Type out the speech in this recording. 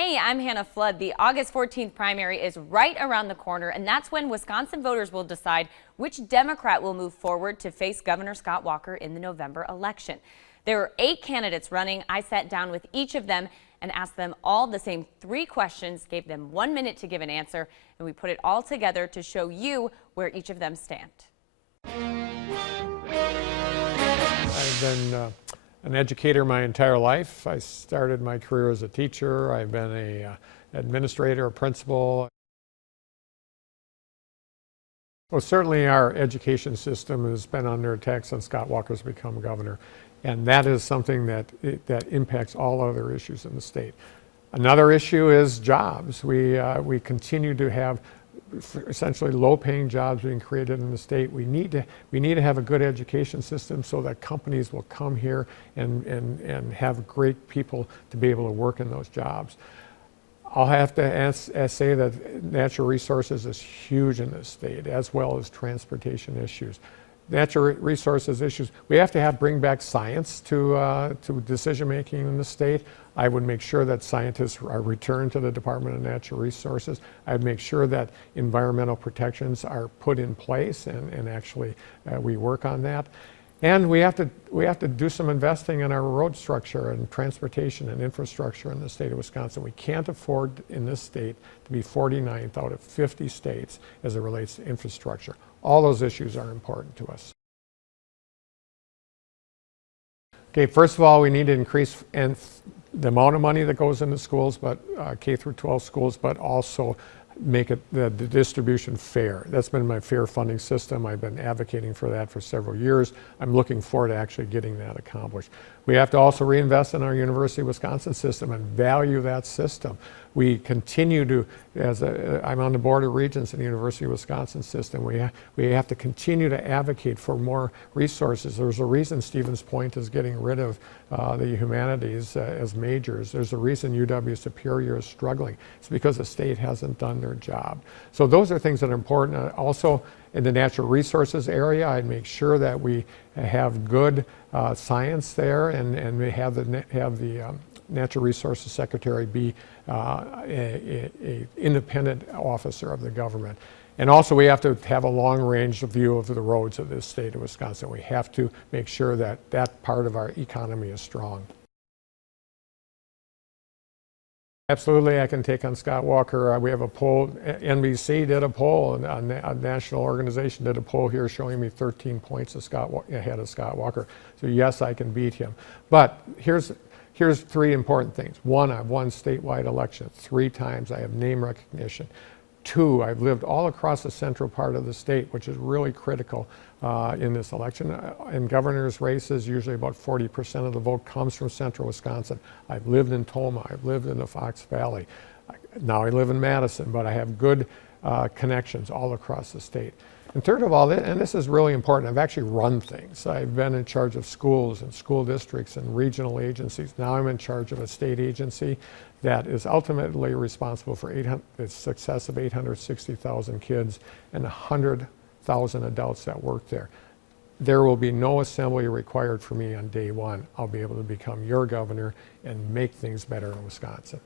Hey, I'm Hannah Flood. The August 14th primary is right around the corner, and that's when Wisconsin voters will decide which Democrat will move forward to face Governor Scott Walker in the November election. There are 8 candidates running. I sat down with each of them and asked them all the same 3 questions, gave them 1 minute to give an answer, and we put it all together to show you where each of them stand. I've been an educator my entire life. I started my career as a teacher. I've been an administrator, a principal. Well, certainly our education system has been under attack since Scott Walker's become governor, and that is something that impacts all other issues in the state. Another issue is jobs. We continue to have essentially low-paying jobs being created in the state. We need to have a good education system so that companies will come here and have great people to be able to work in those jobs. I'll have to say that natural resources is huge in this state, as well as transportation issues. Natural resources issues, we have to bring back science to decision-making in the state. I would make sure that scientists are returned to the Department of Natural Resources. I'd make sure that environmental protections are put in place and actually we work on that. And we have to do some investing in our road structure and transportation and infrastructure in the state of Wisconsin. We can't afford in this state to be 49th out of 50 states as it relates to infrastructure. All those issues are important to us. Okay, first of all, we need to increase the amount of money that goes into schools, but K through 12 schools, but also make it the distribution fair. That's been my fair funding system. I've been advocating for that for several years. I'm looking forward to actually getting that accomplished. We have to also reinvest in our University of Wisconsin system and value that system. We continue to, I'm on the Board of Regents in the University of Wisconsin system, we have to continue to advocate for more resources. There's a reason Stevens Point is getting rid of the humanities as majors. There's a reason UW Superior is struggling. It's because the state hasn't done their job. So those are things that are important. Also, in the natural resources area, I'd make sure that we have good science there, and we have the Natural Resources Secretary be an independent officer of the government. And also we have to have a long-range view of the roads of this state of Wisconsin. We have to make sure that that part of our economy is strong. Absolutely, I can take on Scott Walker. We have a poll, NBC did a poll, a national organization did a poll here showing me 13 points ahead of Scott Walker. So yes, I can beat him. But here's 3 important things. 1, I've won statewide elections 3 times. I have name recognition. 2, I've lived all across the central part of the state, which is really critical in this election. In governor's races, usually about 40% of the vote comes from central Wisconsin. I've lived in Toma, I've lived in the Fox Valley. Now I live in Madison, but I have good connections all across the state. And third of all, and this is really important, I've actually run things. I've been in charge of schools and school districts and regional agencies. Now I'm in charge of a state agency that is ultimately responsible for the success of 860,000 kids and 100,000 adults that work there. There will be no assembly required for me on day 1. I'll be able to become your governor and make things better in Wisconsin.